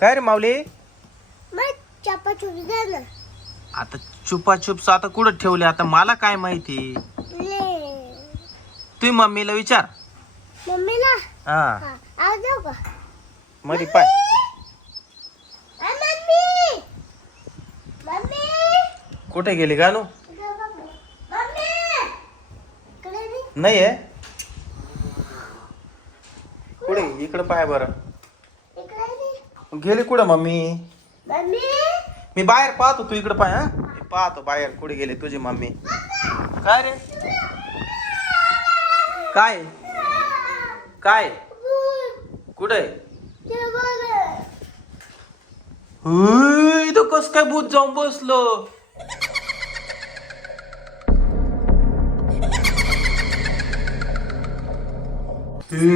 काय रे माऊली? मग चपा चुरी आता चुपाचुप्स आता कुठं ठेवले? आता मला काय माहिती? ले. तुम्ही मम्मीला विचार. मम्मीला? हा. हा जाऊ का? मध्ये पाय. आ, मम्मी! मम्मी! कुठे गेली बघ ना. मम्मी! इकडे बी. नाही आहे कुठे? इकडे पाय बरं. गेली कुठं मम्मी? मम्मी? मी बाहेर पाहतो तू इकडे पाय हा. मी पाहतो बाहेर कुठे गेली तुझी मम्मी. काय रे? काय? काय. कुठे. इथं कस काय भूत जाऊन बसलं?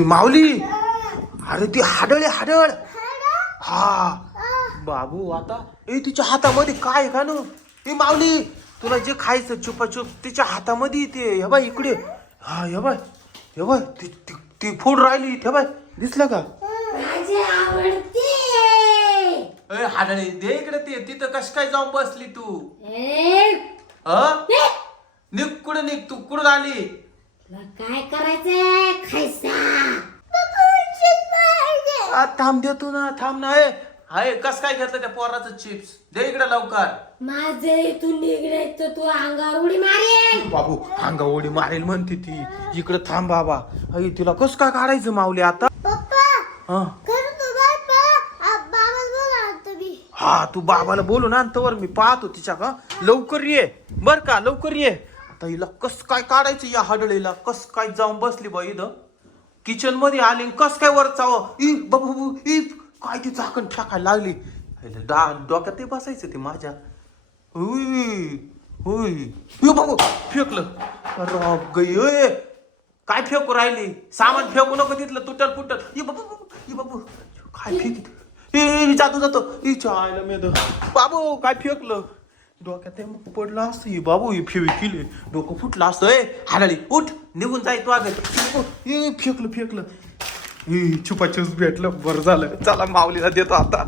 माऊली! अरे ती हाडळ हाडळ! हा. बाबू आता ए तिच्या हातामध्ये काय आहे का नु? ए माऊली तुला जे खायचं चुपाचुप तिच्या हातामध्ये ते हे बाय इकडे. हा हे बाय हे बाय ती ती- ती फोड राहिली हे बाय दिसलं का? माझी आवडते अरे हाडळे दे इकडे ते. तिथं कश काय जाऊन बसली तू? ए, अ निघ. कुठं निघ तू? कुठं आली तुला काय करायचंय? खायचा आ, थांब देतो ना थांब ना ए. हाय कस काय घेतलं त्या पोराचं चिप्स दे इकडे लवकर. माझे इथून निघण्याचं तू अंगावर उडी मारेल. बाबू अंगा ओढी मारेल म्हणते ती. इकडे थांब बाबा. अय तिला कस काय काढायचं माऊली आता? पप्पा हा? तू बाबा बाबा बोला तुम्ही हा तू बाबाला बोलून आणतोवर मी पाहतो तिच्या का लवकर ये. बर का लवकर ये. आता हिला कस काय काढायचं या हडळीला? कस काय जाऊन बसली बा इथं? किचनमध्ये आली कस काय वर चाव? ई बाबू बाबू, ई काय ती झाकण ठाकायला लागली? डा डोक्यात ते बसायचं ते माझ्या. हुई बाबू फेकलं. अरे गई काय फेकू राहिली? सामान फेकू नको तिथलं तुटल फुटल. इ बाबू ई बाबू. काय फेकित ए जातो जातो. इ चायला मेद. बाबू काय फेकलं? डोक्यात ते मग पडलं असतं ही बाबू हे फेवी किले डोकं फुटलं असतं ए हाडाळी उठ निघून जाय तू आगे फेकलं फेकलं. हे छुपाछूस भेटलं बरं झालं. चला माऊलीला देतो आता.